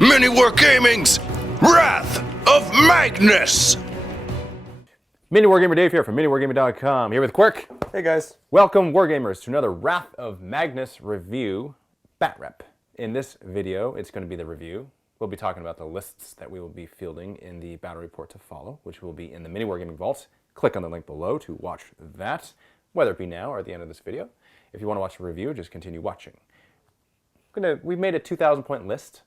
MiniWarGaming's Wrath of Magnus! MiniWargamer Dave here from MiniWarGaming.com, here with Quirk. Hey guys. Welcome, Wargamers, to another Wrath of Magnus review, Bat Rep. In this video, it's going to be the review. We'll be talking about the lists that we will be fielding in the battle report to follow, which will be in the MiniWarGaming Vault. Click on the link below to watch that, whether it be now or at the end of this video. If you want to watch the review, just continue watching. We've made a 2,000 point list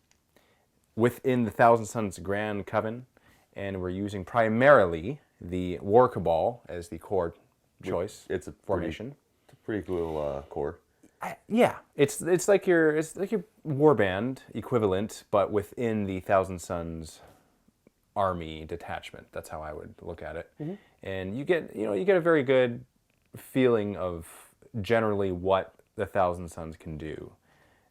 within the Thousand Sons Grand Coven, and we're using primarily the War Cabal as the core choice. It's a formation. It's a pretty cool core. Yeah, it's like your warband equivalent, but within the Thousand Sons army detachment. That's how I would look at it. Mm-hmm. And you get a very good feeling of generally what the Thousand Sons can do.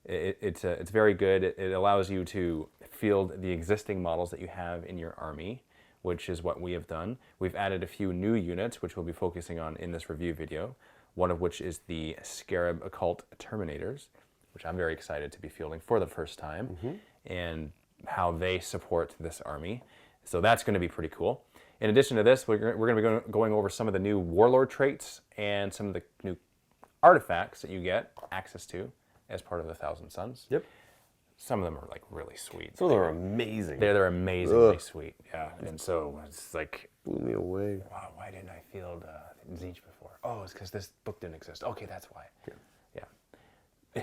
It's very good. It allows you to field the existing models that you have in your army, which is what we have done. We've added a few new units, which we'll be focusing on in this review video, one of which is the Scarab Occult Terminators, which I'm very excited to be fielding for the first time, and how they support this army. So that's going to be pretty cool. In addition to this, we're going to be going over some of the new warlord traits and some of the new artifacts that you get access to as part of the Thousand Sons. Yep. Some of them are like really sweet. Some of them are amazing. They're amazingly sweet. Yeah. And so it's like, blew me away. Wow, why didn't I field Tzeentch before? Oh, it's because this book didn't exist. Okay, that's why. Yeah.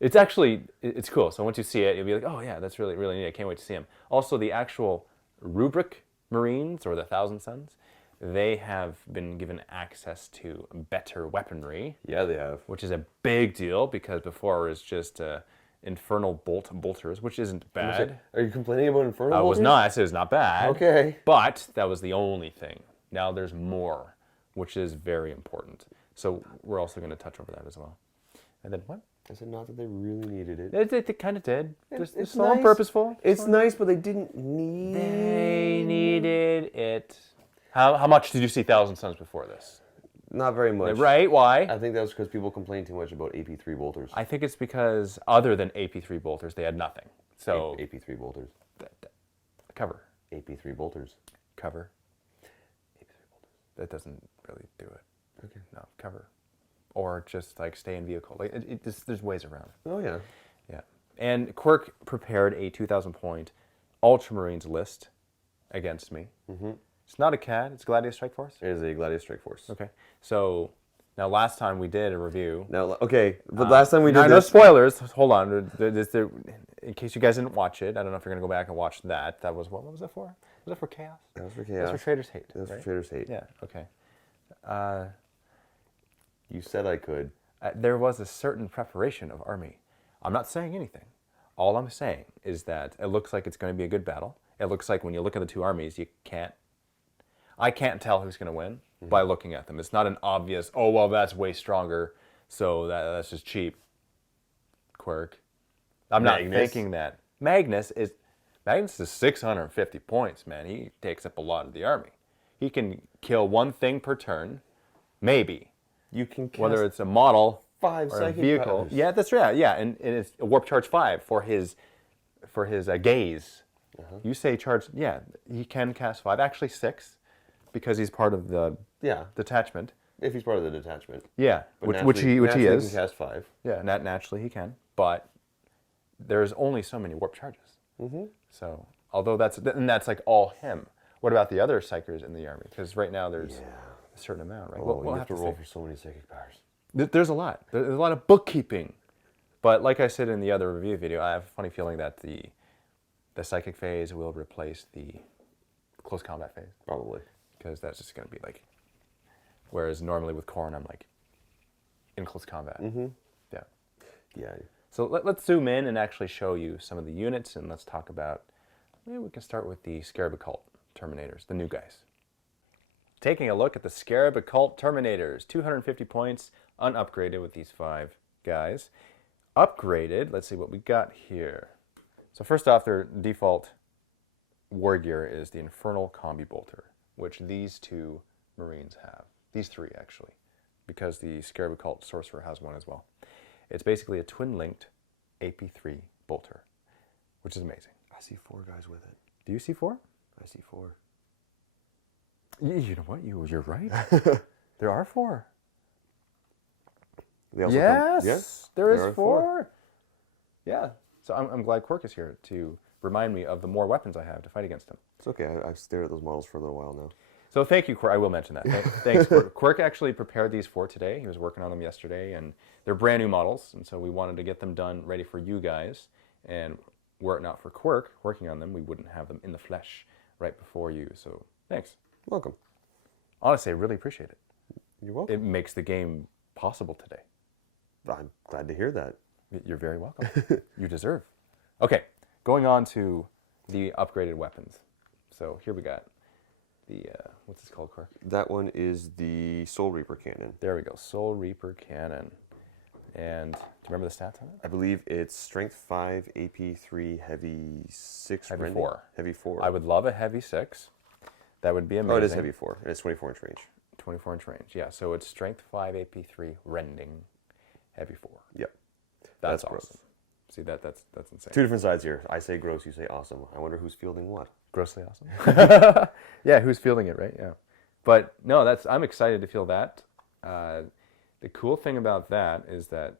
It's actually, it's cool. So once you see it, you'll be like, oh yeah, that's really, really neat. I can't wait to see them. Also, the actual rubric Marines, or the Thousand Sons, they have been given access to better weaponry. Yeah, they have. Which is a big deal, because before it was just infernal bolters, which isn't bad. Are you complaining about infernal bolters? I was not. I said it's not bad. Okay. But that was the only thing. Now there's more, which is very important. So we're also going to touch over that as well. And then what? I said not that they really needed it. They kind of did. It's all nice. purposeful. It's nice, but they didn't need it. They needed it. How much did you see Thousand Sons before this? Not very much. Right? Why? I think that was because people complained too much about AP3 bolters. I think it's because other than AP3 bolters, they had nothing. So AP3 bolters. Cover. AP3 bolters. Cover. AP3 bolters. That doesn't really do it. Okay. No, cover. Or just like stay in vehicle. Like there's ways around it. Oh yeah. Yeah. And Quirk prepared a 2,000 point Ultramarines list against me. Mm-hmm. It's not a CAD, it's Gladius Strike Force? It is a Gladius Strike Force. Okay. So, now last time we did a review. Now, okay, but last time we did no spoilers, hold on. In case you guys didn't watch it, I don't know if you're going to go back and watch that. That was, what was that for? Was that for Chaos? That was for Chaos. That was for Traitors Hate. That was right? for Traitors Hate. Yeah, okay. You said I could. There was a certain preparation of army. I'm not saying anything. All I'm saying is that it looks like it's going to be a good battle. It looks like when you look at the two armies, I can't tell who's going to win by looking at them. It's not an obvious, oh, well, that's way stronger, so that's just cheap. Quirk. I'm not thinking that. Magnus is 650 points, man. He takes up a lot of the army. He can kill one thing per turn, maybe. You can cast whether it's a model 5 or a psychic vehicle. powers. Yeah, that's right. Yeah, and it's a warp charge 5 for his gaze. You say charge, yeah, he can cast 5, actually 6. Because he's part of the detachment. If he's part of the detachment. Yeah, But which he is. He can cast 5. Yeah, naturally he can. But there's only so many warp charges. Mm-hmm. So, although that's like all him. What about the other psychers in the army? Because right now there's a certain amount, right? Oh, we'll have to roll for so many psychic powers. There's a lot. There's a lot of bookkeeping. But like I said in the other review video, I have a funny feeling that the psychic phase will replace the close combat phase. Probably. Because that's just going to be like, whereas normally with Khorne, I'm like in close combat. Mm-hmm. Yeah. Yeah. So let's zoom in and actually show you some of the units, and let's talk about, maybe we can start with the Scarab Occult Terminators, the new guys. Taking a look at the Scarab Occult Terminators, 250 points, unupgraded with these 5 guys. Upgraded, let's see what we got here. So first off, their default war gear is the Infernal Combi Bolter, which these 2 Marines have. These 3, actually, because the Scarab Occult Sorcerer has one as well. It's basically a twin-linked AP3 bolter, which is amazing. I see 4 guys with it. Do you see 4? I see 4. You know what? You're right. There are 4. They also Yes, yes, there is are 4. Yeah. So I'm glad Quirk is here to remind me of the more weapons I have to fight against him. It's okay. I've stared at those models for a little while now. So thank you, Quirk. I will mention that. Thanks, Quirk. Quirk actually prepared these for today. He was working on them yesterday, and they're brand new models, and so we wanted to get them done ready for you guys. And were it not for Quirk working on them, we wouldn't have them in the flesh right before you. So thanks. Welcome. Honestly, I really appreciate it. You're welcome. It makes the game possible today. I'm glad to hear that. You're very welcome. You deserve. Okay, going on to the upgraded weapons. So here we got the, what's this called, Quirk? That one is the Soul Reaper cannon. There we go, Soul Reaper cannon. And do you remember the stats on it? I believe it's Strength 5, AP 3, Heavy 6, Heavy rending? 4. Heavy 4. I would love a Heavy 6. That would be amazing. Oh, it is Heavy 4, and it's 24-inch range. 24-inch range, yeah. So it's Strength 5, AP 3, rending, Heavy 4. Yep. That's gross. awesome. See, that's insane. 2 different sides here. I say gross, you say awesome. I wonder who's fielding what. Grossly awesome. Yeah, who's fielding it, right? Yeah. But no, I'm excited to feel that. The cool thing about that is that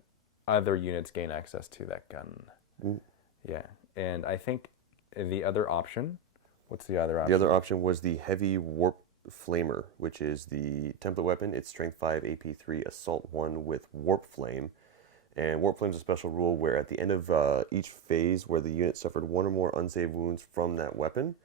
other units gain access to that gun. Mm. Yeah. And I think the other option, what's the other option? The other option was the Heavy Warp Flamer, which is the template weapon. It's Strength 5, AP 3, Assault 1 with Warp Flame. And Warp Flame is a special rule where at the end of each phase where the unit suffered 1 or more unsaved wounds from that weapon,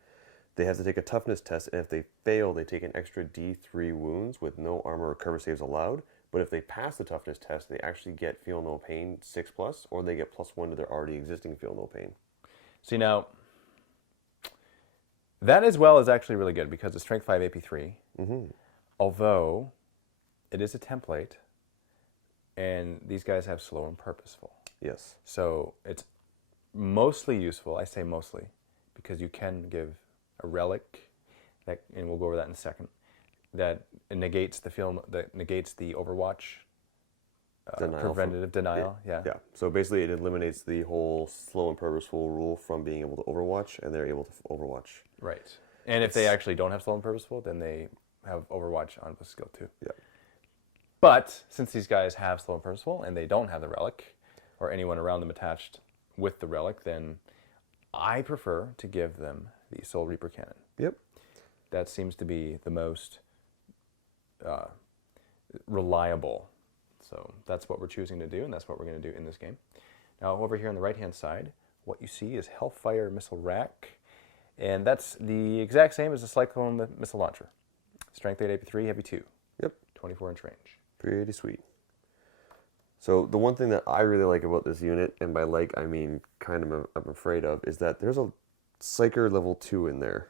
they have to take a toughness test, and if they fail, they take an extra D3 wounds with no armor or cover saves allowed. But if they pass the toughness test, they actually get Feel No Pain 6+, or they get +1 to their already existing Feel No Pain. See, now, that as well is actually really good because it's Strength 5, AP3. Mm-hmm. Although, it is a template, and these guys have slow and purposeful. Yes. So it's mostly useful, I say mostly, because you can give a relic, that, and we'll go over that in a second, that negates the Overwatch preventative denial. Yeah. So basically, it eliminates the whole slow and purposeful rule from being able to Overwatch, and they're able to Overwatch. Right. And if they actually don't have slow and purposeful, then they have Overwatch on skill 2. Yeah. But since these guys have slow and purposeful, and they don't have the relic, or anyone around them attached with the relic, then I prefer to give them the Soul Reaper cannon. Yep. That seems to be the most reliable. So that's what we're choosing to do, and that's what we're going to do in this game. Now, over here on the right-hand side, what you see is Hellfire Missile Rack, and that's the exact same as the Cyclone Missile Launcher. Strength 8, AP3, Heavy 2. Yep. 24-inch range. Pretty sweet. So the one thing that I really like about this unit, and by like I mean kind of I'm afraid of, is that there's a Psyker level 2 in there.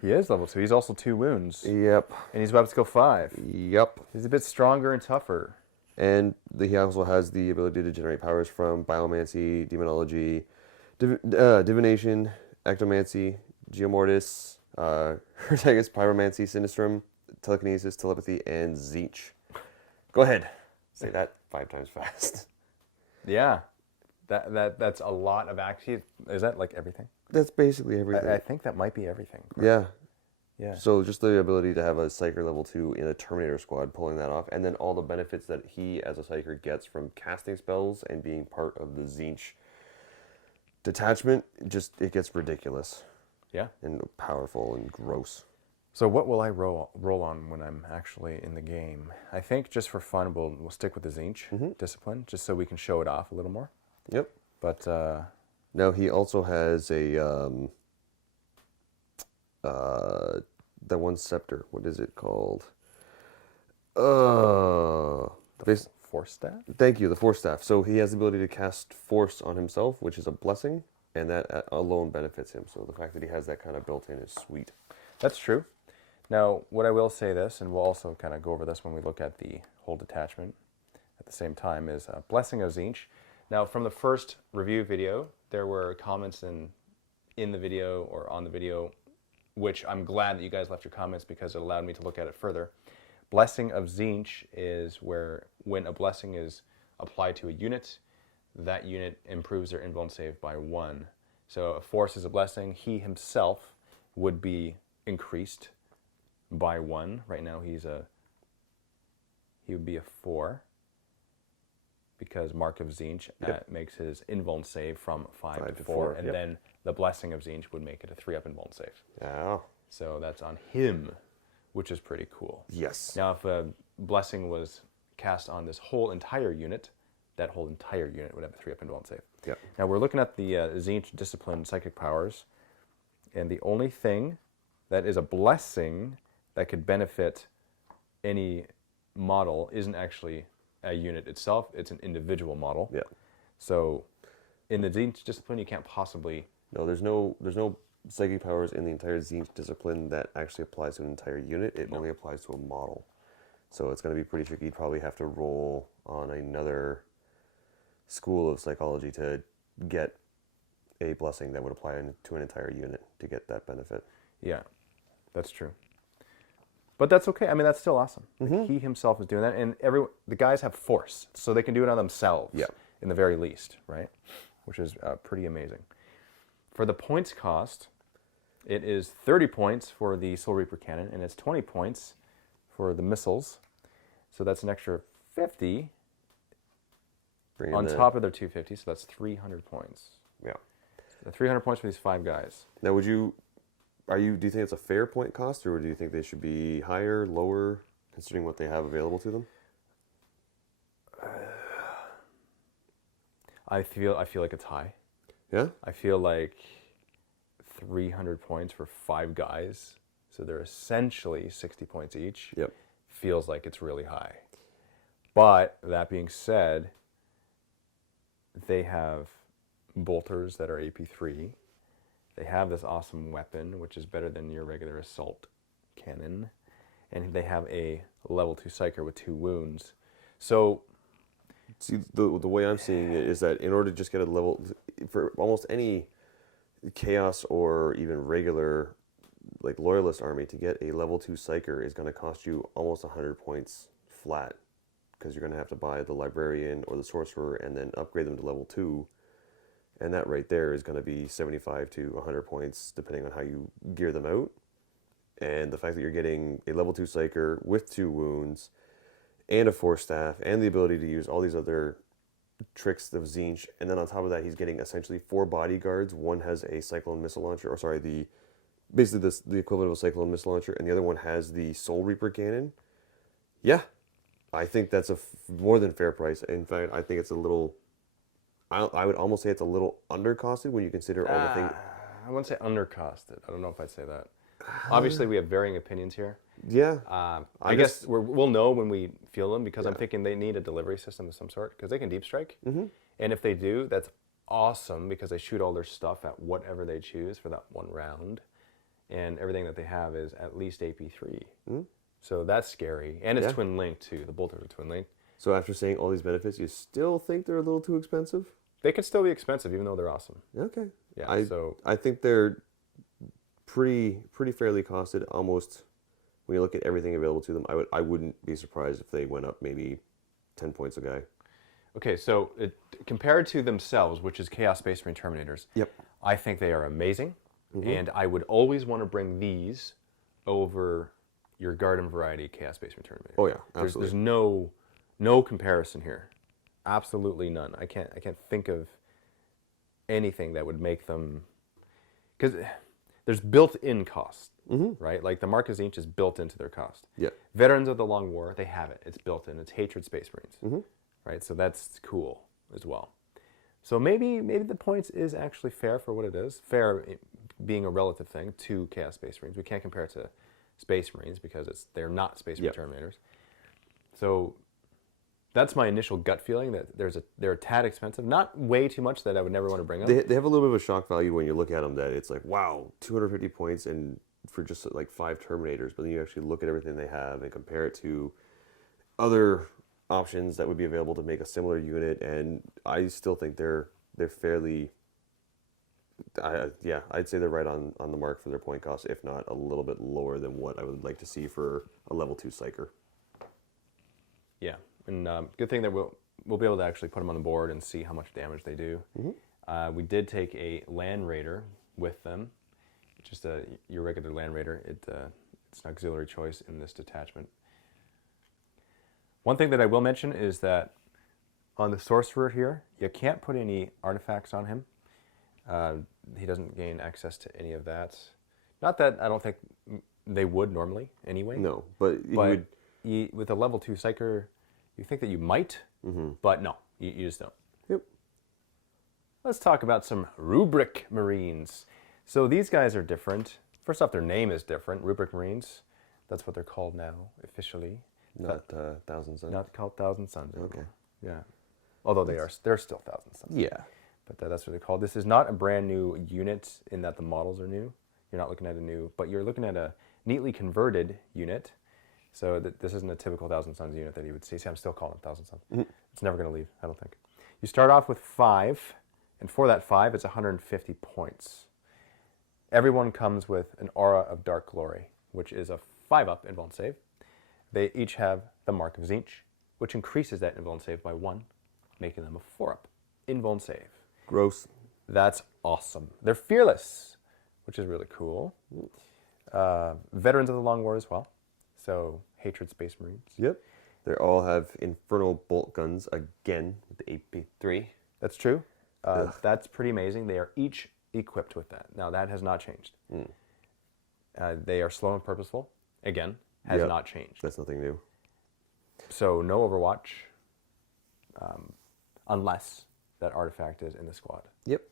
He is level 2. He's also 2 wounds. Yep. And he's about to go 5. Yep. He's a bit stronger and tougher. And he also has the ability to generate powers from Biomancy, Demonology, Divination, Ectomancy, Geomortis, Hertagus, Pyromancy, Sinistrum, Telekinesis, Telepathy, and Tzeentch. Go ahead. Say that 5 times fast. Yeah. That's a lot of action. Is that like everything? That's basically everything. I think that might be everything. Yeah. Yeah. So just the ability to have a Psyker level 2 in a Terminator squad, pulling that off, and then all the benefits that he as a Psyker gets from casting spells and being part of the Tzeentch detachment, it gets ridiculous. Yeah. And powerful and gross. So what will I roll on when I'm actually in the game? I think just for fun, we'll stick with the Tzeentch discipline, just so we can show it off a little more. Yep. But now he also has a that one scepter. What is it called? Force staff? Thank you, the Force Staff. So he has the ability to cast Force on himself, which is a blessing, and that alone benefits him. So the fact that he has that kind of built in is sweet. That's true. Now, what I will say this, and we'll also kind of go over this when we look at the whole detachment at the same time, is Blessing of Tzeentch. Now, from the first review video, there were comments in the video or on the video, which I'm glad that you guys left your comments because it allowed me to look at it further. Blessing of Tzeentch is where when a blessing is applied to a unit, that unit improves their invuln save by 1. So a force is a blessing. He himself would be increased by 1. Right now he would be a 4 because Mark of Tzeentch makes his invuln save from 5 to 4, and then the blessing of Tzeentch would make it a 3-up invuln save. Yeah. So that's on him, which is pretty cool. Yes. Now, if a blessing was cast on this whole entire unit, that whole entire unit would have a 3-up invuln save. Yeah. Now, we're looking at the Tzeentch discipline psychic powers, and the only thing that is a blessing that could benefit any model isn't actually a unit itself, it's an individual model. Yeah. So in the Tzeentch discipline, you can't possibly... No, there's no psychic powers in the entire Tzeentch discipline that actually applies to an entire unit. It only applies to a model. So it's going to be pretty tricky. You'd probably have to roll on another school of psychology to get a blessing that would apply to an entire unit to get that benefit. Yeah, that's true. But that's okay. I mean, that's still awesome. Like, he himself is doing that, and the guys have force, so they can do it on themselves. Yeah. In the very least, right? Which is pretty amazing. For the points cost, it is 30 points for the Soul Reaper cannon, and it's 20 points for the missiles. So that's an extra 50 on top of their 250. So that's 300 points. Yeah. The 300 points for these 5 guys. Now, do you think it's a fair point cost, or do you think they should be higher, lower, considering what they have available to them? I feel like it's high. Yeah? I feel like 300 points for 5 guys, so they're essentially 60 points each. Yep. Feels like it's really high. But that being said, they have bolters that are AP3. They have this awesome weapon, which is better than your regular assault cannon. And they have a level 2 psyker with 2 wounds. So, see, the way I'm seeing it is that in order to just get a level, for almost any chaos or even regular like loyalist army, to get a level 2 psyker is going to cost you almost 100 points flat, because you're going to have to buy the librarian or the sorcerer and then upgrade them to level 2. And that right there is going to be 75 to 100 points, depending on how you gear them out. And the fact that you're getting a level 2 psyker with 2 wounds and a force staff and the ability to use all these other tricks of Tzeentch, and then on top of that, he's getting essentially 4 bodyguards. One has a cyclone missile launcher, or sorry, basically the equivalent of a cyclone missile launcher, and the other one has the Soul Reaper cannon. Yeah, I think that's a more than fair price. In fact, I think it's a little... I would almost say it's a little undercosted when you consider all the things. I wouldn't say undercosted. I don't know if I'd say that. Obviously, we have varying opinions here. Yeah. I guess we'll know when we feel them, because I'm thinking they need a delivery system of some sort, because they can deep strike. Mm-hmm. And if they do, that's awesome, because they shoot all their stuff at whatever they choose for that one round. And everything that they have is at least AP3. Mm-hmm. So that's scary. And it's twin linked too. The bolters are twin linked. So after saying all these benefits, you still think they're a little too expensive? They can still be expensive, even though they're awesome. Okay. Yeah. I think they're pretty fairly costed. Almost, when you look at everything available to them, I wouldn't be surprised if they went up maybe 10 points a guy. Okay, so compared to themselves, which is Chaos Space Marine Terminators, I think they are amazing, and I would always want to bring these over your Garden variety Chaos Space Marine Terminators. Oh yeah, absolutely. There's no comparison here. Absolutely none. I can't think of anything that would make them, because there's built-in cost, right? Like the Mark of Tzeentch is built into their cost. Yeah. Veterans of the Long War, they have it. It's built in. It's Hatred Space Marines, right? So that's cool as well. So maybe the points is actually fair for what it is. Fair being a relative thing to Chaos Space Marines. We can't compare it to Space Marines because they're not Space Marine Terminators. So that's my initial gut feeling, that they're a tad expensive. Not way too much that I would never want to bring up. They have a little bit of a shock value when you look at them, that it's like, wow, 250 points and for just like 5 Terminators. But then you actually look at everything they have and compare it to other options that would be available to make a similar unit, and I still think they're fairly... I'd say they're right on the mark for their point cost, if not a little bit lower than what I would like to see for a level 2 psyker. Yeah, and good thing that we'll be able to actually put them on the board and see how much damage they do. We did take a Land Raider with them, just your regular Land Raider. It's an auxiliary choice in this detachment. One thing that I will mention is that on the Sorcerer here, you can't put any artifacts on him. He doesn't gain access to any of that. Not that I don't think they would normally anyway. No, but with a level 2 Psyker, you think that you might, but no, you just don't. Yep. Let's talk about some Rubric Marines. So these guys are different. First off, their name is different. Rubric Marines. That's what they're called now, officially. Not Thousand Suns. Not called Thousand Suns. Okay. Yeah. Although they're still Thousand Suns. Yeah. But that's what they're called. This is not a brand new unit in that the models are new. You're not looking at a new, but you're looking at a neatly converted unit. So this isn't a typical Thousand Suns unit that you would see. See, I'm still calling it Thousand Suns. It's never going to leave, I don't think. You start off with 5, and for that 5, it's 150 points. Everyone comes with an Aura of Dark Glory, which is a 5-up invuln save. They each have the Mark of Tzeentch, which increases that invuln save by 1, making them a 4-up invuln save. Gross. That's awesome. They're fearless, which is really cool. Veterans of the Long War as well. So, Hatred Space Marines. Yep. They all have Infernal Bolt Guns, again, with the AP3. That's true. That's pretty amazing. They are each equipped with that. Now, that has not changed. They are slow and purposeful. Again, has not changed. That's nothing new. So, no Overwatch, unless that artifact is in the squad. Yep.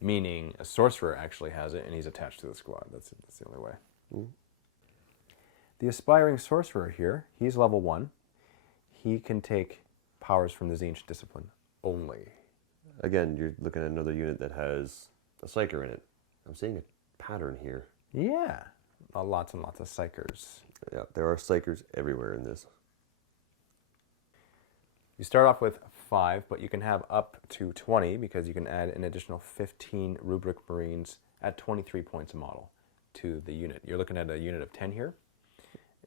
Meaning a Sorcerer actually has it, and he's attached to the squad. That's the only way. The Aspiring Sorcerer here, he's level 1. He can take powers from the Tzeentch discipline only. Again, you're looking at another unit that has a Psyker in it. I'm seeing a pattern here. Yeah. Lots and lots of Psykers. Yeah, there are Psykers everywhere in this. You start off with 5, but you can have up to 20 because you can add an additional 15 Rubric Marines at 23 points a model to the unit. You're looking at a unit of 10 here,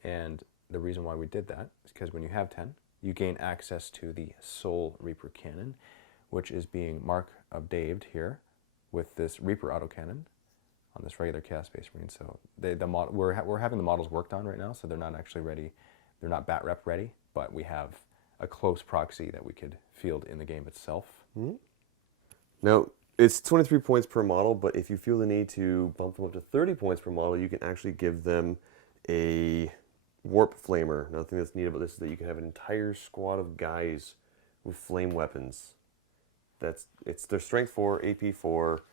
and the reason why we did that is because when you have 10, you gain access to the Soul Reaper Cannon, which is being Mark updated here with this Reaper autocannon on this regular Chaos Space Marine. So we're having the models worked on right now, so they're not actually ready. They're not bat rep ready, but we have a close proxy that we could field in the game itself. Now, it's 23 points per model, but if you feel the need to bump them up to 30 points per model, you can actually give them a Warp Flamer. Now, the thing that's neat about this is that you can have an entire squad of guys with flame weapons. It's their strength 4, AP 4,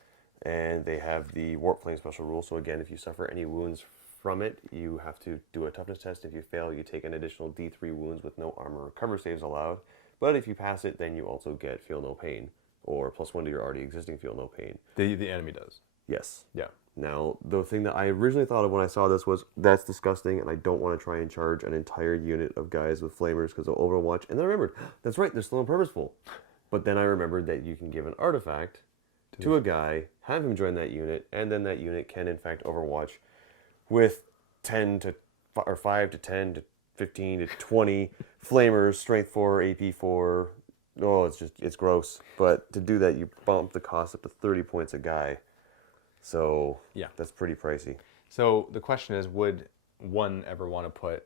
and they have the Warp Flame special rule. So again, if you suffer any wounds from it, you have to do a toughness test. If you fail, you take an additional D3 wounds with no armor or cover saves allowed. But if you pass it, then you also get Feel No Pain, or +1 to your already existing Feel No Pain. The enemy does. Yes. Yeah. Now, the thing that I originally thought of when I saw this was, that's disgusting, and I don't want to try and charge an entire unit of guys with flamers because of Overwatch. And then I remembered, that's right, they're slow and purposeful. But then I remembered that you can give an artifact to a guy, have him join that unit, and then that unit can in fact Overwatch with 5 to 10 to 15 to 20 flamers, strength 4, AP 4. Oh, it's gross. But to do that, you bump the cost up to 30 points a guy. So yeah, that's pretty pricey. So the question is, would one ever want to put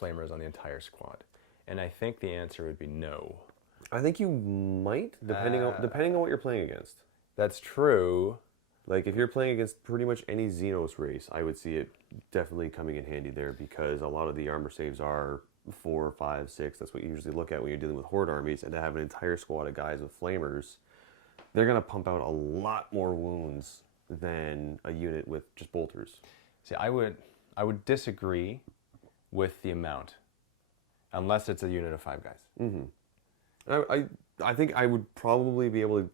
flamers on the entire squad? And I think the answer would be no. I think you might, depending on what you're playing against. That's true. Like, if you're playing against pretty much any Xenos race, I would see it definitely coming in handy there, because a lot of the armor saves are 4, 5, 6. That's what you usually look at when you're dealing with Horde armies, and to have an entire squad of guys with flamers, they're going to pump out a lot more wounds than a unit with just bolters. See, I would disagree with the amount, unless it's a unit of 5 guys. Mm-hmm. I think I would probably be able to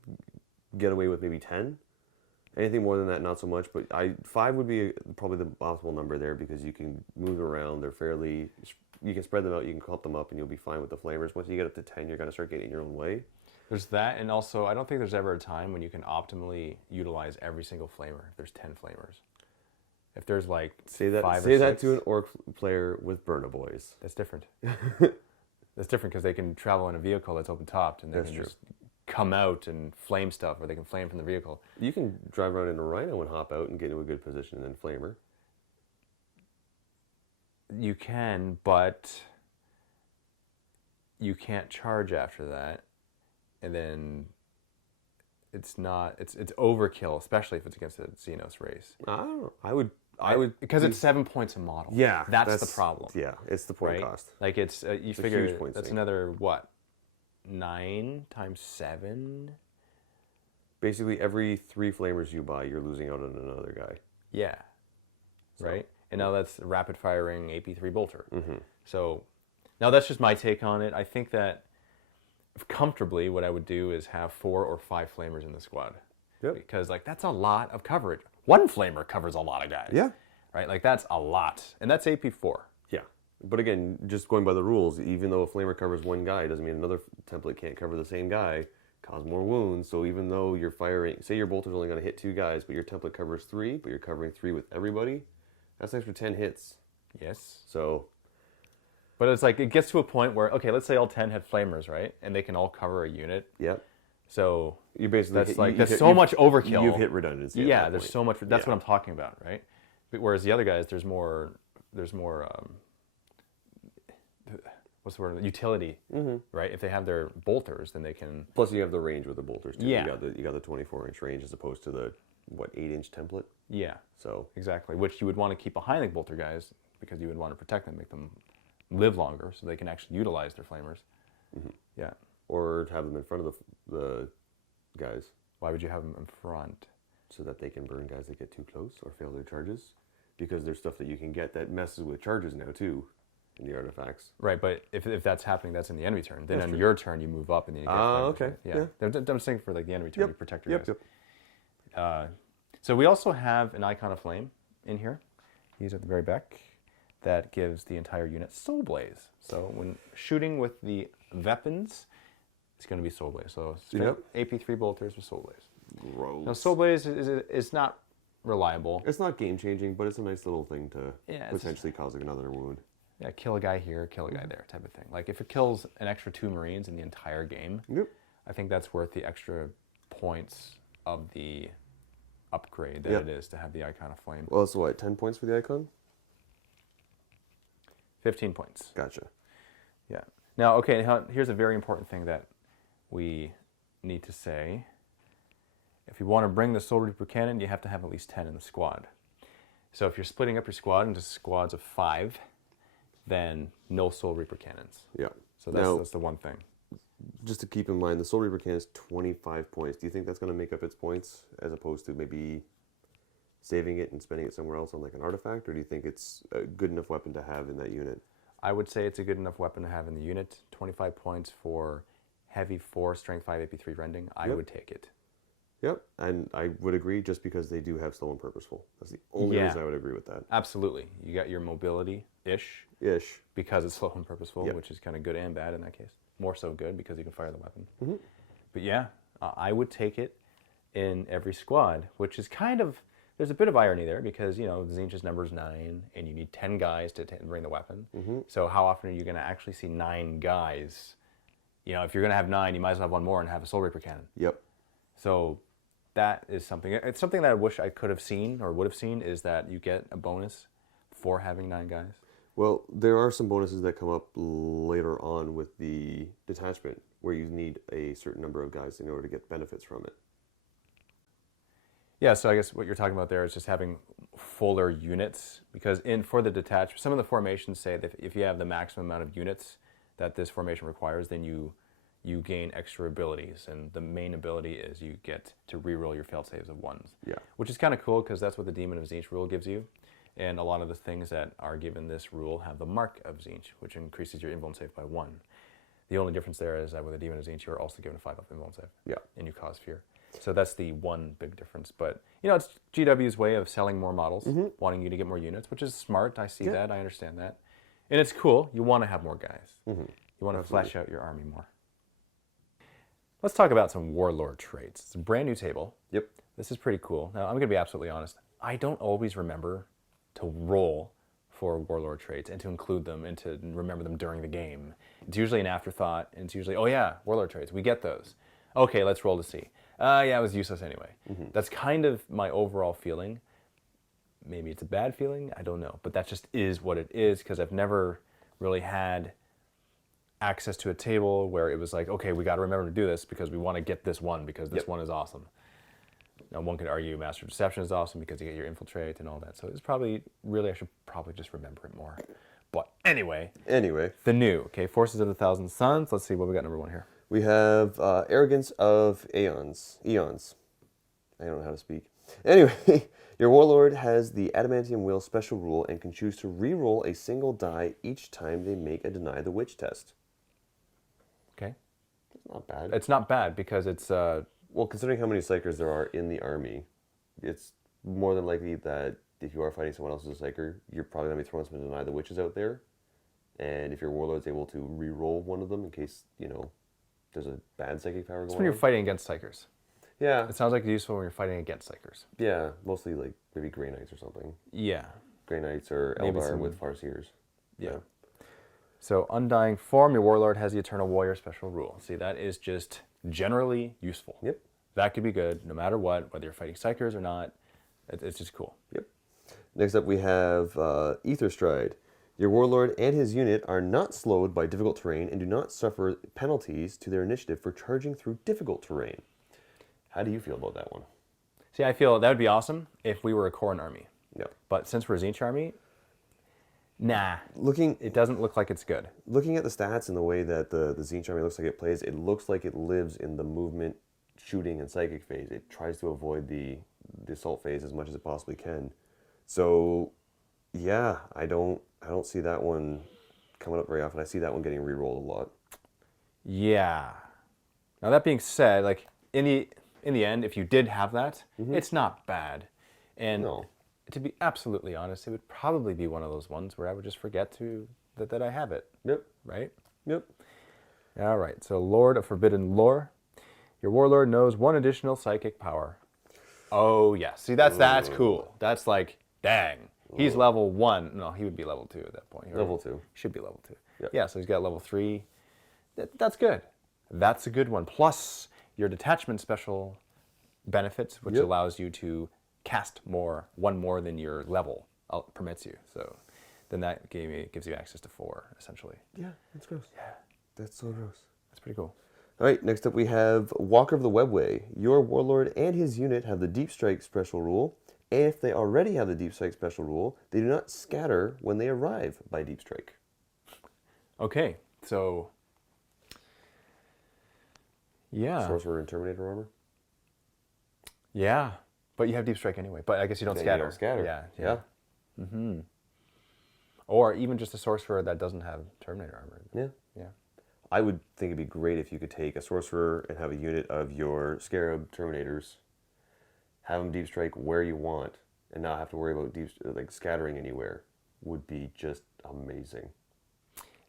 get away with maybe 10. Anything more than that, not so much. But 5 would be probably the optimal number there, because you can move around. You can spread them out, you can clump them up, and you'll be fine with the flamers. Once you get up to 10, you're going to start getting in your own way. There's that, and also I don't think there's ever a time when you can optimally utilize every single flamer if there's 10 flamers. If there's like 5 or 6. Say that to an orc player with Burna Boys. That's different. That's different because they can travel in a vehicle that's open-topped, and they can just come out and flame stuff, or they can flame from the vehicle. You can drive around in a Rhino and hop out and get into a good position and then flamer. You can, but you can't charge after that, and then it's overkill, especially if it's against a Xenos race. I don't know. I would because it's 7 points a model. Yeah, that's the problem. Yeah, it's the point right? cost. Like it's you It's a figure huge point that's sink. another what, 9 times 7. Basically, every 3 flamers you buy, you're losing out on another guy. Yeah. Right? And now that's a rapid firing AP3 bolter. So now that's just my take on it. I think that comfortably what I would do is have 4 or 5 flamers in the squad. Yep. Because like that's a lot of coverage. One flamer covers a lot of guys. Yeah. Right? Like that's a lot. And that's AP4. Yeah. But again, just going by the rules, even though a flamer covers one guy, doesn't mean another template can't cover the same guy, cause more wounds. So even though you're firing, say your bolter's only going to hit 2 guys, but your template covers 3, but you're covering 3 with everybody, that's an extra 10 hits. Yes. So, but it's like it gets to a point where, okay, let's say all 10 had flamers, right? And they can all cover a unit. yep. So You basically that's so much overkill. You've hit redundancy. at Yeah, that there's point. so much. That's what I'm talking about, right? But whereas the other guys, there's more. What's the word? Utility, right? If they have their bolters, then they can. Plus, you have the range with the bolters too. Yeah. You got the 24-inch range as opposed to the 8-inch template. Yeah, So exactly. Which you would want to keep behind the bolter guys because you would want to protect them, make them live longer, so they can actually utilize their flamers. Yeah. or have them in front of the guys Why would you have them in front? so that they can burn guys that get too close or fail their charges. Because there's stuff that you can get that messes with charges now too in the artifacts. Right, but if that's happening, that's in the enemy turn. Then That's on true. your turn, you move up and then you get. Okay. Yeah. I'm saying for like the enemy turn, Yep. you protect your Yep. guys. Yep. So we also have an icon of flame in here. He's at the very back. That gives the entire unit soul blaze. So when shooting with the weapons, it's going to be soul blaze. So Yep. AP3 bolters with soul blaze. Gross. Now soul blaze is not reliable. It's not game changing, but it's a nice little thing to Yeah, it's- potentially cause another wound. Yeah, kill a guy here, kill a guy there, type of thing. Like if it kills an extra 2 Marines in the entire game, Yep. I think that's worth the extra points of the upgrade that Yep. it is to have the icon of flame. Well, so what? 10 points for the icon? 15 points. Gotcha. Yeah. Now, okay, here's a very important thing that we need to say. If you want to bring the Soul Reaper cannon, you have to have at least 10 in the squad. So if you're splitting up your squad into squads of 5, then no Soul Reaper cannons. Yeah. So Now, that's the one thing. just to keep in mind, the Soul Reaper cannon is 25 points. Do you think that's going to make up its points as opposed to maybe saving it and spending it somewhere else on like an artifact? Or do you think it's a good enough weapon to have in that unit? I would say it's a good enough weapon to have in the unit. 25 points for heavy 4, strength 5, AP3 rending. I Yep. would take it. Yep. And I would agree just because they do have stolen purposeful. That's the only Yeah. reason I would agree with that. Absolutely. You got your mobility-ish Ish. because it's slow and purposeful, Yep. which is kind of good and bad in that case. More so good because you can fire the weapon. Mhm. But yeah, I would take it in every squad, which is kind of, there's a bit of irony there because, Tzeentch's number is 9 and you need 10 guys to bring the weapon. So how often are you going to actually see 9 guys? If you're going to have 9, you might as well have one more and have a Soul Reaper cannon. Yep. So that is something. It's something that I wish I could have seen or would have seen is that you get a bonus for having 9 guys. Well, there are some bonuses that come up later on with the detachment where you need a certain number of guys in order to get benefits from it. Yeah, so I guess what you're talking about there is just having fuller units because for the detachment, some of the formations say that if you have the maximum amount of units that this formation requires, then you gain extra abilities, and the main ability is you get to reroll your failed saves of 1s. Yeah. Which is kind of cool because that's what the Demon of Tzeentch rule gives you. And a lot of the things that are given this rule have the mark of Tzeentch, which increases your invuln save by 1. The only difference there is that with the Demon of Tzeentch, you're also given a 5 up invuln save. Yeah. And you cause fear. So that's the one big difference. But, it's GW's way of selling more models, wanting you to get more units, which is smart. I see that. I understand that. And it's cool. You want to have more guys. You want to flesh out your army more. Let's talk about some warlord traits. It's a brand new table. Yep. This is pretty cool. Now, I'm going to be absolutely honest. I don't always remember to roll for warlord traits and to include them and to remember them during the game. It's usually an afterthought, and it's usually, oh yeah, warlord traits, we get those. Okay, let's roll to see. Yeah, it was useless anyway. That's kind of my overall feeling. Maybe it's a bad feeling, I don't know. But that just is what it is, because I've never really had access to a table where it was like, okay, we got to remember to do this because we want to get this one, because this one is awesome. Now, one could argue Master of Deception is awesome because you get your infiltrate and all that. So it's probably, really, I should probably just remember it more. But anyway. The new, okay, Forces of the Thousand Suns. Let's see what we got number 1 here. We have Arrogance of Eons. I don't know how to speak. Anyway, your warlord has the Adamantium Will special rule and can choose to re-roll a single die each time they make a Deny the Witch test. Okay. It's not bad. It's not bad because it's... Well, considering how many Psychers there are in the army, it's more than likely that if you are fighting someone else's Psyker, you're probably going to be throwing some Deny the Witches out there. And if your warlord's able to re-roll one of them in case, you know, there's a bad psychic power going on. It's when you're fighting against Psychers. Yeah. It sounds like it's useful when you're fighting against Psychers. Yeah, mostly like maybe Grey Knights or something. Yeah. Grey Knights or Eldar with Farseers. Yeah. So, Undying Form, your warlord has the Eternal Warrior special rule. See, that is just generally useful. Yep. That could be good no matter what, whether you're fighting Psychers or not. It's just cool. Yep. Next up we have Ether Stride. Your warlord and his unit are not slowed by difficult terrain and do not suffer penalties to their initiative for charging through difficult terrain. How do you feel about that one? See, I feel that would be awesome if we were a Khorne army. Yep. But since we're a Tzeentch army, nah. It doesn't look like it's good. Looking at the stats and the way that the Tzeentch army looks like it plays, it looks like it lives in the movement, shooting, and psychic phase. It tries to avoid the assault phase as much as it possibly can. So, yeah, I don't see that one coming up very often. I see that one getting re-rolled a lot. Yeah. Now that being said, like in the end, if you did have that, it's not bad. And to be absolutely honest, it would probably be one of those ones where I would just forget that I have it. Yep. Right? Yep. All right. So Lord of Forbidden Lore. Your warlord knows 1 additional psychic power. Oh, yes. See, that's cool. That's like, dang. He's level 1. No, he would be level 2 at that point. Level 2. Should be level 2. Yep. Yeah, so he's got level 3. That's good. That's a good one. Plus, your detachment special benefits, which allows you to cast one more than your level permits you. So then that gives you access to 4, essentially. Yeah, that's gross. Yeah. That's so gross. That's pretty cool. All right, next up we have Walker of the Webway. Your warlord and his unit have the Deep Strike special rule, and if they already have the Deep Strike special rule, they do not scatter when they arrive by Deep Strike. Okay, so... Yeah. Sorcerer and Terminator armor? Yeah, but you have Deep Strike anyway. But I guess you don't scatter. You don't scatter. Yeah. Mm-hmm. Or even just a sorcerer that doesn't have Terminator armor. Yeah. Yeah. I would think it'd be great if you could take a sorcerer and have a unit of your Scarab Terminators, have them Deep Strike where you want, and not have to worry about scattering anywhere. Would be just amazing.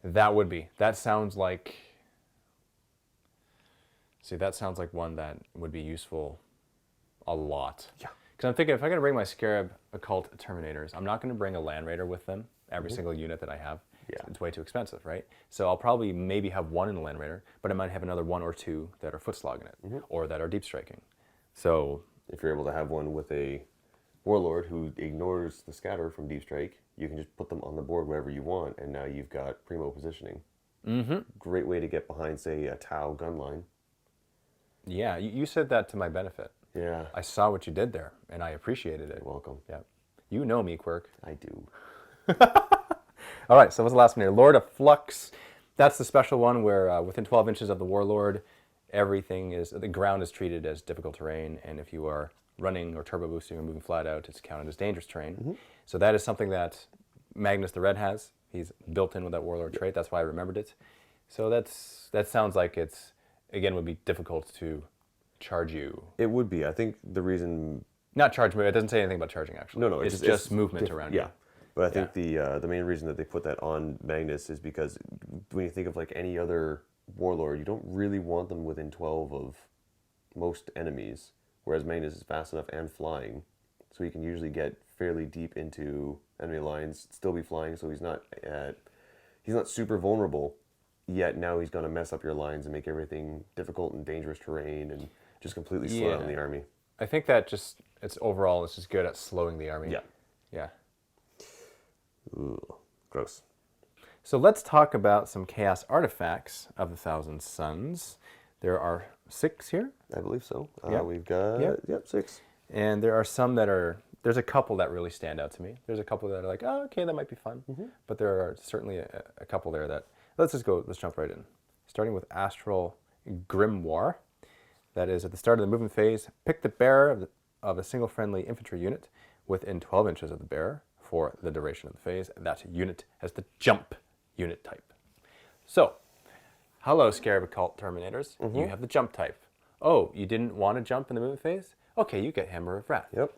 That would be. That sounds like... See, that sounds like one that would be useful a lot. Yeah. Because I'm thinking if I'm going to bring my Scarab Occult Terminators, I'm not going to bring a Land Raider with them, every single unit that I have. Yeah. It's way too expensive, right? So I'll probably maybe have 1 in a Land Raider, but I might have another 1 or 2 that are foot slogging it, or that are deep striking. So if you're able to have one with a warlord who ignores the scatter from deep strike, you can just put them on the board wherever you want, and now you've got primo positioning. Great way to get behind, say, a Tau gun line. Yeah, you said that to my benefit. Yeah. I saw what you did there, and I appreciated it. You're welcome. Yeah. You know me, Quirk. I do. All right, so what's the last one here? Lord of Flux. That's the special one where within 12 inches of the warlord, the ground is treated as difficult terrain, and if you are running or turbo boosting or moving flat out, it's counted as dangerous terrain. So that is something that Magnus the Red has. He's built in with that warlord trait. That's why I remembered it. So that sounds like it's, again, would be difficult to charge you. It would be. I think the reason... Not charge me. It doesn't say anything about charging, actually. No, it's just movement around you. Yeah. But I think the main reason that they put that on Magnus is because when you think of like any other warlord, you don't really want them within 12 of most enemies, whereas Magnus is fast enough and flying, so he can usually get fairly deep into enemy lines, still be flying, so he's not super vulnerable yet now he's going to mess up your lines and make everything difficult and dangerous terrain and just completely slow down the army. I think that it's just good at slowing the army. Yeah. Yeah. Ooh, gross. So let's talk about some chaos artifacts of the Thousand Suns. There are 6 here. I believe so. Yep. We've got, Yep. 6. And there are some there's a couple that really stand out to me. There's a couple that are like, oh, okay, that might be fun. But there are certainly a couple there that, let's jump right in. Starting with Astral Grimoire. That is, at the start of the movement phase, pick the bearer of a single friendly infantry unit within 12 inches of the bearer for the duration of the phase. That unit has the jump unit type. So, hello, Scarab Occult Terminators. You have the jump type. Oh, you didn't want to jump in the movement phase? Okay, you get Hammer of Wrath. Yep.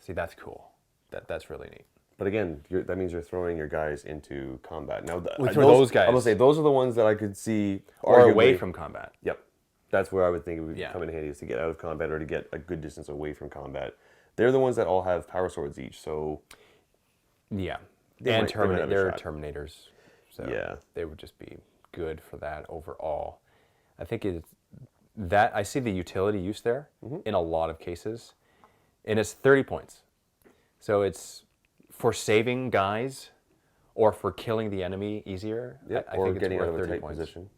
See, that's cool. That's really neat. But again, that means you're throwing your guys into combat. Now, those guys. I'm gonna say those are the ones that I could see Or away from combat. Yep, that's where I would think it would come in handy, is to get out of combat or to get a good distance away from combat. They're the ones that all have power swords each. So yeah, they and might have a they're shot. Terminators. So Yeah. they would just be good for that overall. I think that I see the utility use there in a lot of cases, and it's 30 points. So it's for saving guys or for killing the enemy easier. Yep. I Or think it's getting worth out of a 30 tight points. position.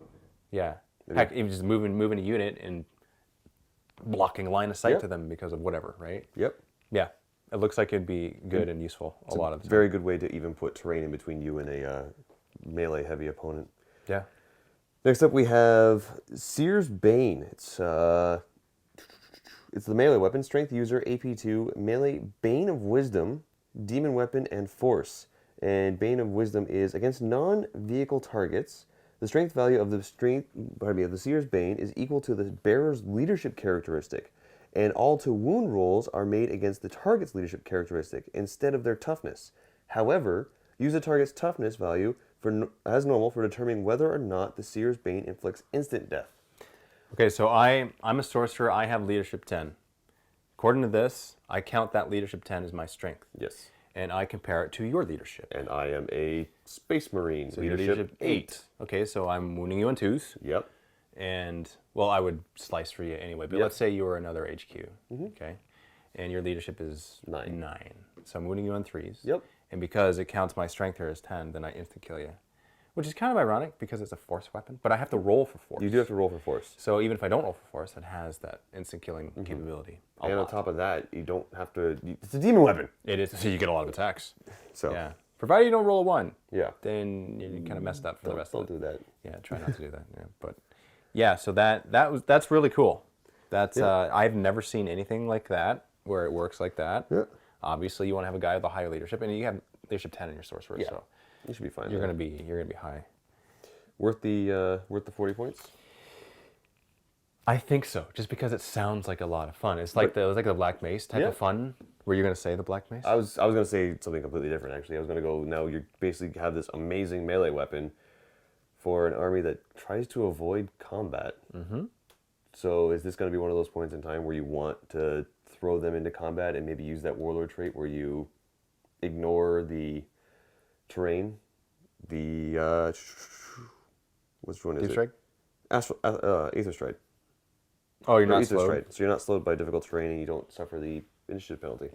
Yeah. Heck, even just moving a unit and blocking line of sight Yep. to them because of whatever, right? Yep. Yeah. It looks like it'd be good and useful a lot of the time. Very good way to even put terrain in between you and a melee heavy opponent. Yeah. Next up we have Seer's Bane. It's the melee weapon, strength user, AP2, melee Bane of Wisdom, demon weapon, and force. And Bane of Wisdom is against non-vehicle targets. The strength value of the Seer's Bane is equal to the bearer's leadership characteristic, and all to wound rolls are made against the target's leadership characteristic instead of their toughness. However, use the target's toughness value as normal for determining whether or not the Seer's Bane inflicts instant death. Okay, so I'm a sorcerer. I have leadership 10. According to this, I count that leadership 10 as my strength. Yes. And I compare it to your leadership. And I am a Space Marine, So leadership 8. Okay, so I'm wounding you on 2s. Yep. And, well, I would slice for you anyway. But Yep. let's say you were another HQ. Okay. And your leadership is 9. So I'm wounding you on 3s. Yep. And because it counts my strength here as 10, then I instant kill you. Which is kind of ironic because it's a force weapon, but I have to roll for force. You do have to roll for force. So even if I don't roll for force, it has that instant killing capability. And on top of that, you don't have to... It's a demon weapon. It is, so you get a lot of attacks. So, Yeah. Provided you don't roll a 1. yeah. Then you kind of messed up for the rest of Don't it. do that. Yeah, try not to do that. Yeah, but yeah, so that's really cool. That's I've never seen anything like that where it works like that. Yeah. Obviously, you want to have a guy with a higher leadership, and you have leadership 10 in your sorcerer, Yeah. so You should be fine. you're there. gonna be high. Worth the 40 points? I think so, just because it sounds like a lot of fun. It's like the Black Mace type Yeah. of fun. Were you gonna say the Black Mace? I was gonna say something completely different, actually. I was gonna go, now you basically have this amazing melee weapon for an army that tries to avoid combat. So is this gonna be one of those points in time where you want to throw them into combat and maybe use that warlord trait where you ignore the terrain? The which one is Deep it? Strike? Aether Stride. Oh, you're Or not Aether slowed? Stride. So you're not slowed by difficult terrain and you don't suffer the initiative penalty.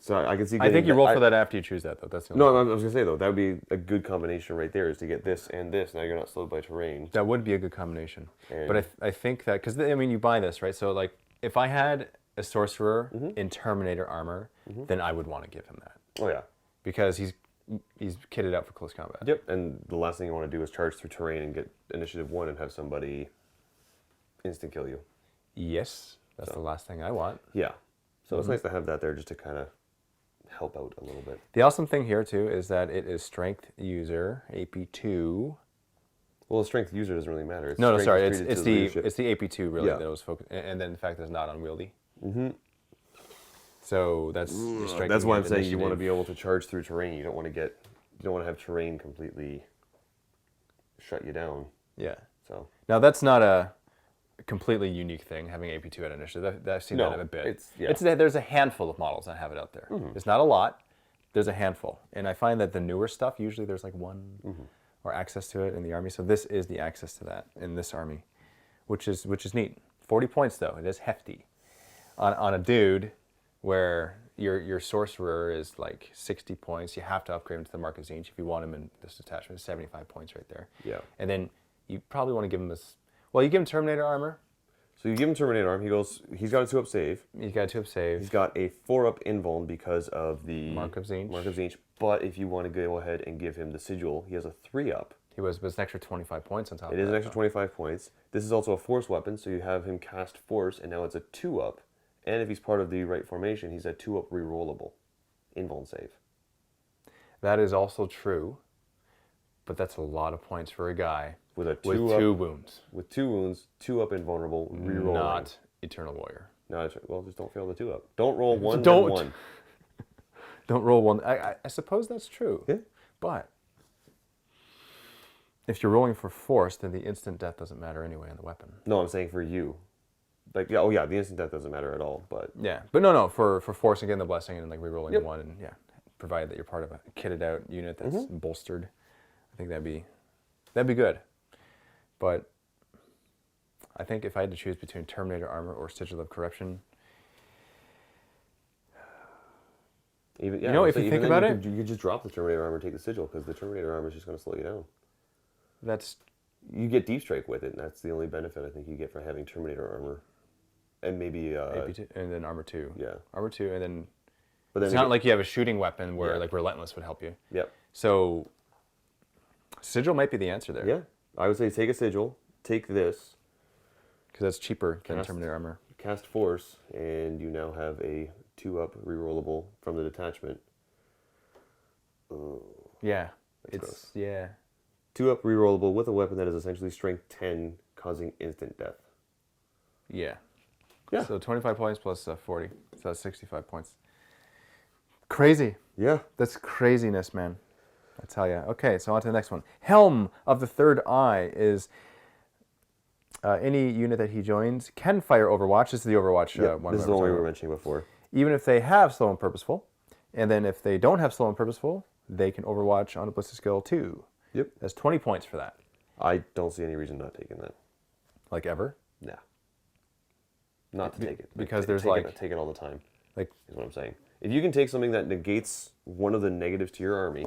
So I can see. I think you roll for that after you choose that, though. That's the only No, I was gonna say though that would be a good combination right there, is to get this and this. Now you're not slowed by terrain. That would be a good combination. And- But I think that, because I mean, you buy this, right? So like, if I had a sorcerer in Terminator armor, then I would want to give him that, Oh yeah. because he's kitted out for close combat. Yep. And the last thing you want to do is charge through terrain and get initiative 1 and have somebody instant kill you. Yes, that's the last thing I want. Yeah. So it's nice to have that there just to kind of help out a little bit. The awesome thing here too is that it is strength user AP2. Well, the strength user doesn't really matter. It's No, strength sorry, is treated to leadership. it's the AP2 really Yeah. that was focused, and then the fact that it's not unwieldy. So that's your strength. That's why I'm and saying you want to initiative. be able to charge through terrain. You don't want to have terrain completely shut you down. Yeah. So Now that's not a completely unique thing, having AP2 at initiative. I've seen No, that a bit. it's- There's a handful of models that have it out there. It's not a lot. There's a handful, and I find that the newer stuff usually there's like one or access to it in the army. So this is the access to that in this army, which is neat. 40 points though. It is hefty on a dude where your sorcerer is like 60 points. You have to upgrade him to the Mark of Tzeentch if you want him in this detachment. 75 points right there. Yeah. And then you probably want to give him this. Well, you give him Terminator armor. So you give him Terminator arm. He's got a 2-up save. He's got a 2-up save. He's got a 4-up invuln because of the Mark of Tzeentch. Mark of Tzeentch. But if you want to go ahead and give him the sigil, he has a 3-up. But it's an extra 25 points on top of that. It is an extra 25 points. This is also a force weapon, so you have him cast force, and now it's a 2-up. And if he's part of the right formation, he's a 2-up rerollable invuln save. That is also true, but that's a lot of points for a guy With a with 2 wounds. With 2 wounds, 2-up invulnerable, rerolling. Not Eternal Warrior. No, well, just don't fail the 2-up. Don't roll 1, Don't. then 1. Don't roll 1. I suppose that's true. Yeah. But if you're rolling for force, then the instant death doesn't matter anyway on the weapon. No, I'm saying for you. Like, yeah, oh yeah, the instant death doesn't matter at all, but... Yeah, but no, for force and getting the blessing and like rerolling Yep. 1, and yeah, provided that you're part of a kitted out unit that's bolstered, I think that'd be good. But I think if I had to choose between Terminator armor or Sigil of Corruption, Even, yeah, you know, if so you even think then about you could just drop the Terminator armor and take the sigil, because the Terminator armor is just going to slow you down. that's You get deep strike with it, and that's the only benefit I think you get for having Terminator armor. And maybe... AP2, and then armor 2. yeah. Armor 2, and then But then it's not like you have a shooting weapon where Yeah. like Relentless would help you. Yep. So Sigil might be the answer there. Yeah. I would say take a sigil, take this, Because that's cheaper than Cast. Terminator armor. cast force, and you now have a 2-up rerollable from the detachment. Yeah. That's It's gross. yeah. 2-up rerollable with a weapon that is essentially strength 10, causing instant death. Yeah. Yeah. So 25 points plus 40. So that's 65 points. Crazy. Yeah. That's craziness, man. I tell you. Okay, so on to the next one. Helm of the Third Eye is any unit that he joins can fire Overwatch. This is the Overwatch one. This is the one we were mentioning before. Even if they have Slow and Purposeful. And then if they don't have Slow and Purposeful, they can Overwatch on a Ballistic Skill 2. Yep. That's 20 points for that. I don't see any reason not taking that. Like ever? Nah. Not to take it. Because Like, there's take like... it, take it all the time, like is what I'm saying. If you can take something that negates one of the negatives to your army,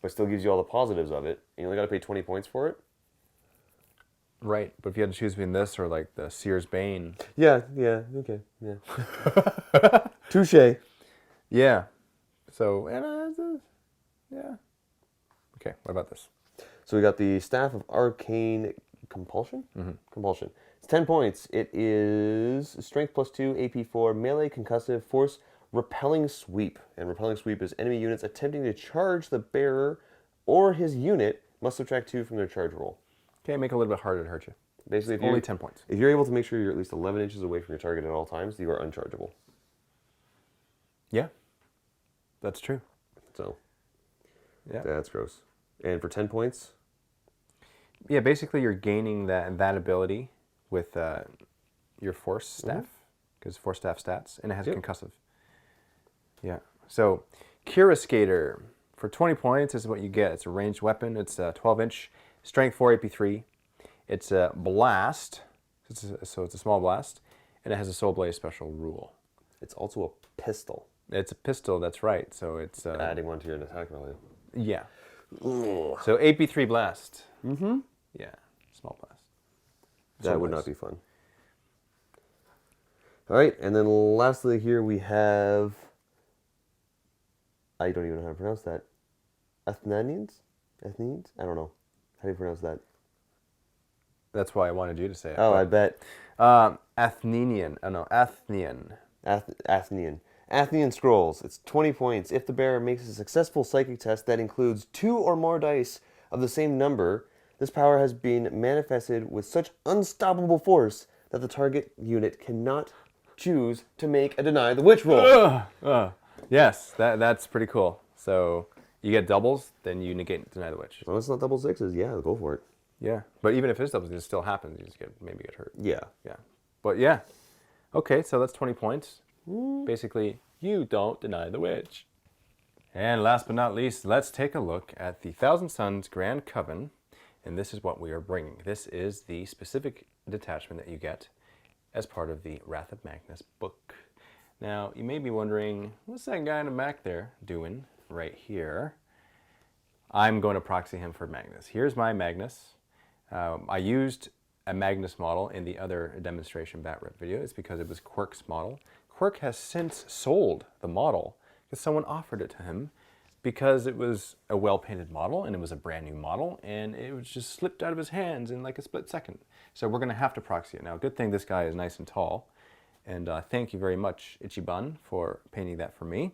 but still gives you all the positives of it, and you only got to pay 20 points for it. right, but if you had to choose between this or like the Seer's Bane... Yeah, okay, yeah. Touche. Yeah. So, and yeah. Okay, what about this? So we got the Staff of Arcane Compulsion? Compulsion. It's 10 points. It is Strength +2, AP4, Melee, Concussive, Force, Repelling Sweep. And Repelling Sweep is enemy units attempting to charge the bearer or his unit must subtract 2 from their charge roll. Okay, make it a little bit harder to hurt you. Basically, if Only you're, 10 points. If you're able to make sure you're at least 11 inches away from your target at all times, you are unchargeable. Yeah, that's true. So, Yeah. that's gross. And for 10 points, Yeah, basically you're gaining that ability with your Force Staff, because Force Staff stats, and it has concussive. Yeah. So, Coruscator, for 20 points is what you get. It's a ranged weapon. It's a 12-inch, strength 4, AP3. It's a blast, so it's a small blast, and it has a Soul Blaze special rule. it's also a pistol. It's a pistol, that's right. So it's... Adding one to your attack value. yeah. So AP3 blast. Yeah, small blast. That Soul would Blaze. not be fun. All right, and then lastly here we have... I don't even know how to pronounce that. Athnanians? Athenians? I don't know. How do you pronounce that? That's why I wanted you to say it. Oh, I bet. Athnenian. Oh, no, Athenian. Athenian. Athenian Scrolls. It's 20 points. If the bearer makes a successful psychic test that includes 2 or more dice of the same number, this power has been manifested with such unstoppable force that the target unit cannot choose to make a Deny the Witch roll. Yes, that's pretty cool. So you get doubles, then you negate Deny the Witch. As long as it's not double sixes, yeah, go for it. Yeah, but even if it's doubles, it still happens. You just maybe get hurt. Yeah. Yeah, but yeah. Okay, so that's 20 points. Basically, you don't deny the witch. And last but not least, let's take a look at the Thousand Suns Grand Coven. And this is what we are bringing. This is the specific detachment that you get as part of the Wrath of Magnus book. Now, you may be wondering, what's that guy in the back there doing right here? I'm going to proxy him for Magnus. Here's my Magnus. I used a Magnus model in the other demonstration bat rip video. It's because it was Quirk's model. Quirk has since sold the model because someone offered it to him because it was a well-painted model and it was a brand new model and it was just slipped out of his hands in like a split second. So we're going to have to proxy it now. Good thing this guy is nice and tall. And thank you very much, Ichiban, for painting that for me,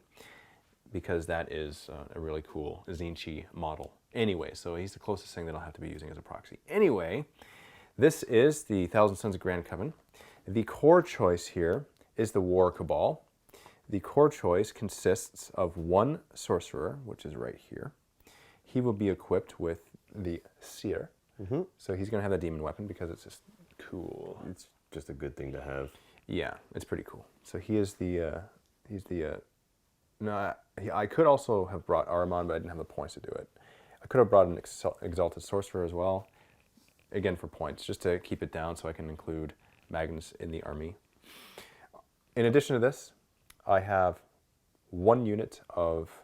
because that is a really cool Tzeentch model. Anyway, so he's the closest thing that I'll have to be using as a proxy. Anyway, this is the Thousand Sons of Grand Coven. The core choice here is the War Cabal. The core choice consists of one sorcerer, which is right here. He will be equipped with the Seer. So he's going to have the demon weapon because it's just cool. It's just a good thing to have. Yeah, it's pretty cool. So he is the, I could also have brought Ahriman, but I didn't have the points to do it. I could have brought an Exalted Sorcerer as well, again for points, just to keep it down so I can include Magnus in the army. In addition to this, I have one unit of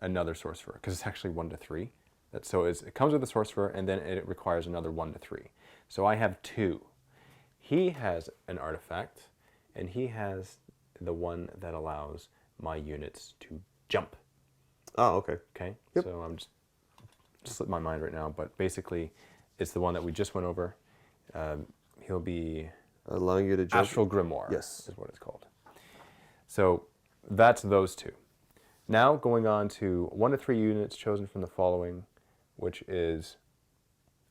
another Sorcerer, because it's actually 1 to 3. So it comes with a Sorcerer, and then it requires another 1 to 3. So I have 2. He has an artifact, and he has the one that allows my units to jump. Oh, okay. Okay, Yep. so I'm just slipping my mind right now, but basically it's the one that we just went over. He'll be Allowing you to jump. Astral Grimoire, Yes. is what it's called. So that's those two. Now going on to 1 to 3 units chosen from the following, which is,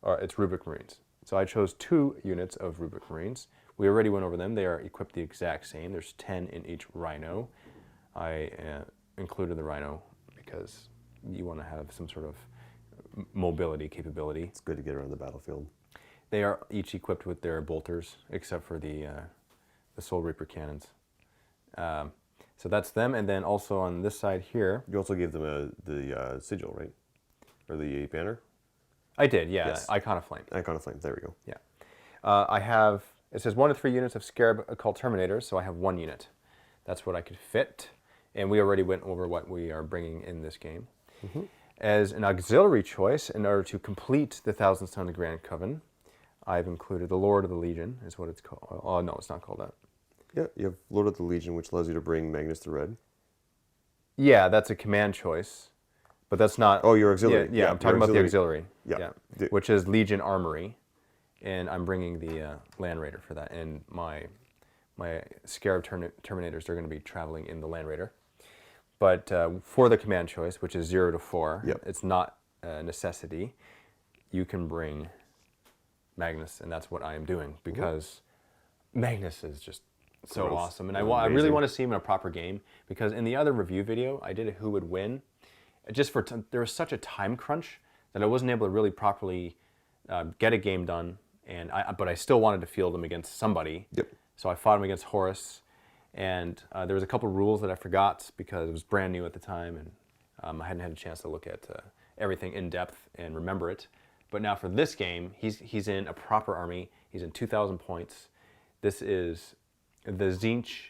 it's Rubric Marines. So I chose 2 units of Rubric Marines. We already went over them. They are equipped the exact same. There's 10 in each Rhino. I included the Rhino because you want to have some sort of mobility capability. It's good to get around the battlefield. They are each equipped with their bolters, except for the Soul Reaper cannons. So that's them, and then also on this side here... You also gave them the sigil, right? Or the banner? I did, yeah. Yes. Icon of Flame. Icon of Flame, there we go. Yeah. I have, it says 1 to 3 units of Scarab Occult Terminators, so I have 1 unit. That's what I could fit, and we already went over what we are bringing in this game. As an auxiliary choice, in order to complete the Thousand Sons of Grand Coven, I've included the Lord of the Legion, is what it's called. Oh, no, it's not called that. Yeah, you have Lord of the Legion, which allows you to bring Magnus the Red. Yeah, that's a command choice, but that's not... Oh, your auxiliary. Yeah, I'm talking about the auxiliary. Yeah. Which is Legion Armory, and I'm bringing the Land Raider for that. And my Scarab Terminators, they're going to be traveling in the Land Raider. But for the command choice, which is 0 to 4, it's not a necessity. You can bring Magnus, and that's what I am doing, because Magnus is just so awesome. And I really want to see him in a proper game, because in the other review video, I did a who would win. Just for there was such a time crunch that I wasn't able to really properly get a game done, and but I still wanted to field him against somebody. So I fought him against Horus, and there was a couple rules that I forgot because it was brand new at the time, and I hadn't had a chance to look at everything in depth and remember it. But now for this game, he's in a proper army. He's in 2,000 points. This is the Tzeentch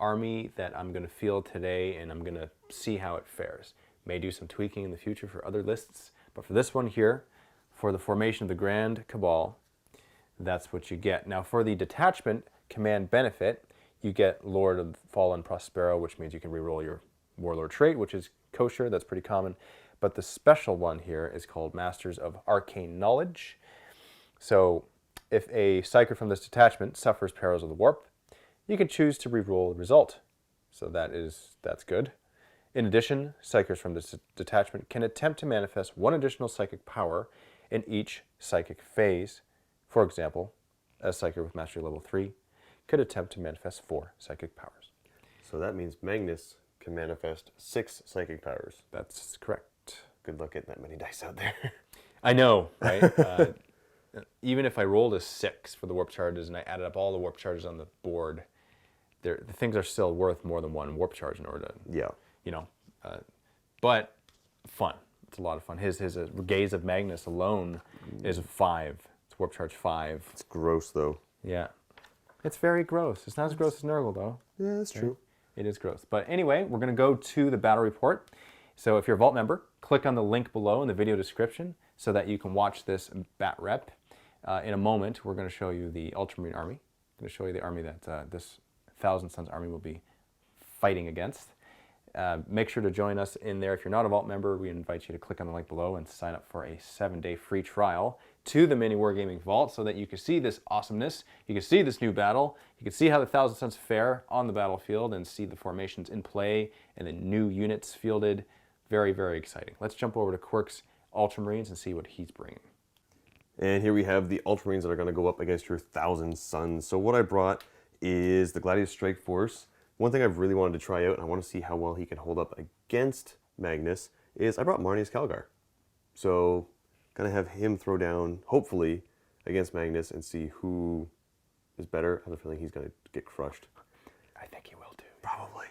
army that I'm going to field today, and I'm going to see how it fares. May do some tweaking in the future for other lists, but for this one here, for the formation of the Grand Cabal, that's what you get. Now for the detachment command benefit, you get Lord of Fallen Prospero, which means you can reroll your warlord trait, which is kosher, that's pretty common. But the special one here is called Masters of Arcane Knowledge. So if a psyker from this detachment suffers perils of the warp, you can choose to reroll the result. So that's good. In addition, psykers from this detachment can attempt to manifest 1 additional psychic power in each psychic phase. For example, a psyker with mastery level 3 could attempt to manifest 4 psychic powers. So that means Magnus can manifest 6 psychic powers. That's correct. Good luck getting that many dice out there. I know, right? Even if I rolled a 6 for the warp charges and I added up all the warp charges on the board, the things are still worth more than 1 warp charge in order to, Yeah. you know, but fun. It's a lot of fun. His Gaze of Magnus alone is 5. It's warp charge 5. It's gross though. Yeah. It's very gross. It's not as gross as Nurgle though. Yeah, that's true. It is gross. But anyway, we're going to go to the battle report. So if you're a Vault member, click on the link below in the video description so that you can watch this bat rep. In a moment, we're going to show you the Ultramarine army. I'm going to show you the army that this Thousand Sons army will be fighting against. Make sure to join us in there. If you're not a Vault member, we invite you to click on the link below and sign up for a 7-day free trial to the MiniWarGaming Vault so that you can see this awesomeness, you can see this new battle, you can see how the Thousand Sons fare on the battlefield and see the formations in play and the new units fielded. Very, very exciting. Let's jump over to Quirk's Ultramarines and see what he's bringing. And here we have the Ultramarines that are going to go up against your Thousand Sons. So what I brought is the Gladius Strike Force. One thing I've really wanted to try out, and I want to see how well he can hold up against Magnus, is I brought Marnius Calgar. So, going to have him throw down, hopefully, against Magnus and see who is better. I have a feeling he's going to get crushed. I think he will too. Probably.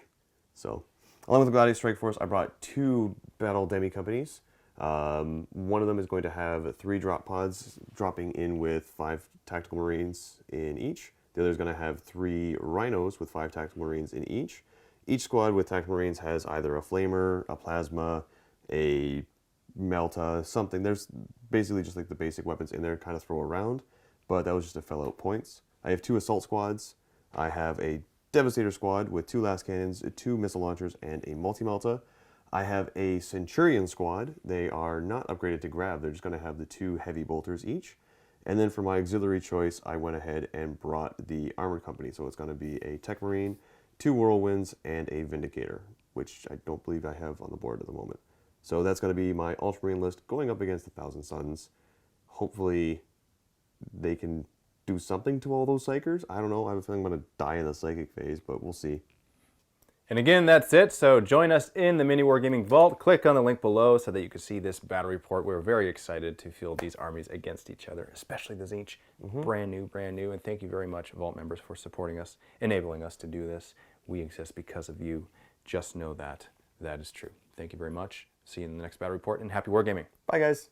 So, along with the Gladius Strike Force, I brought 2 Battle Demi Companies. One of them is going to have 3 drop pods dropping in with 5 Tactical Marines in each. The other is going to have 3 Rhinos with 5 Tactical Marines in each. Each squad with Tactical Marines has either a Flamer, a Plasma, a Melta, something. There's basically just like the basic weapons in there to kind of throw around, but that was just to fill out points. I have 2 Assault squads. I have a Devastator squad with 2 Last Cannons, 2 Missile Launchers, and a Multi-Melta. I have a Centurion squad. They are not upgraded to Grav. They're just going to have the 2 Heavy Bolters each. And then for my auxiliary choice, I went ahead and brought the Armored Company. So it's going to be a Tech Marine, 2 Whirlwinds, and a Vindicator, which I don't believe I have on the board at the moment. So that's going to be my Ultramarine list going up against the Thousand Sons. Hopefully they can do something to all those Psychers. I don't know. I have a feeling I'm going to die in the Psychic phase, but we'll see. And again, that's it. So join us in the MiniWarGaming Vault. Click on the link below so that you can see this battle report. We're very excited to field these armies against each other, especially the Tzeentch. Brand new, brand new. And thank you very much, Vault members, for supporting us, enabling us to do this. We exist because of you. Just know that that is true. Thank you very much. See you in the next battle report, and happy wargaming. Bye, guys.